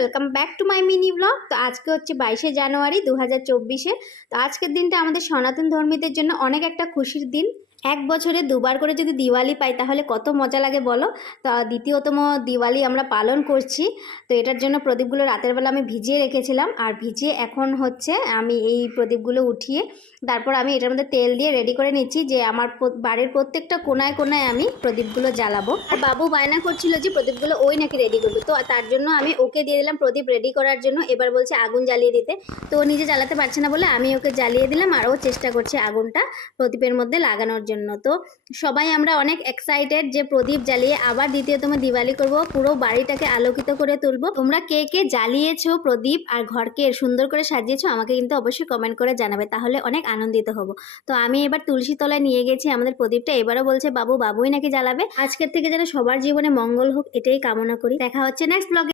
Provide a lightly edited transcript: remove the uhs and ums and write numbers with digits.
Welcome back to my mini blog. তো আজকে হচ্ছে 22শে জানুয়ারি 2024। তো আজকের দিনটা আমাদের সনাতন ধর্মীদের জন্য অনেক একটা খুশির দিন। এক বছরে দুবার করে যদি দিওয়ালি পাই তাহলে কত মজা লাগে বলো। তো দ্বিতীয়তম দিওয়ালি আমরা পালন করছি। তো এটার জন্য প্রদীপগুলো রাতের বেলা আমি ভিজিয়ে রেখেছিলাম, আর ভিজিয়ে এখন হচ্ছে আমি এই প্রদীপগুলো উঠিয়ে তারপর আমি এটার মধ্যে তেল দিয়ে রেডি করে নিচ্ছি যে আমার বাড়ির প্রত্যেকটা কোনায় কোনায় আমি প্রদীপগুলো জ্বালাবো। আর বাবু বায়না করছিল যে প্রদীপগুলো ওই নাকি রেডি করবে, তো তার জন্য আমি ওকে দিয়ে দিলাম প্রদীপ রেডি করার জন্য। এবার বলছে আগুন জ্বালিয়ে দিতে, তো ও নিজে জ্বালাতে পারছে না বলে আমি ওকে জ্বালিয়ে দিলাম, আর ও চেষ্টা করছে আগুনটা প্রদীপের মধ্যে লাগানোর জন্য। তো সবাই আমরা অনেক এক্সাইটেড যে প্রদীপ জ্বালিয়ে আবার দ্বিতীয়তম দিওয়ালি করব, পুরো বাড়িটাকে আলোকিত করে তুলবো। তোমরা কে কে জ্বালিয়েছো প্রদীপ আর ঘরকে সুন্দর করে সাজিয়েছো আমাকে কিন্তু অবশ্যই কমেন্ট করে জানাবে, তাহলে অনেক আনন্দিত হব। তো আমি এবার তুলসী তলায় নিয়ে গেছি আমাদের প্রদীপটা। এবারও বলছে বাবুই নাকি জ্বালাবে। আজকের থেকে যেন সবার জীবনে মঙ্গল হোক এটাই কামনা করি। দেখা হচ্ছে নেক্সট ব্লগে।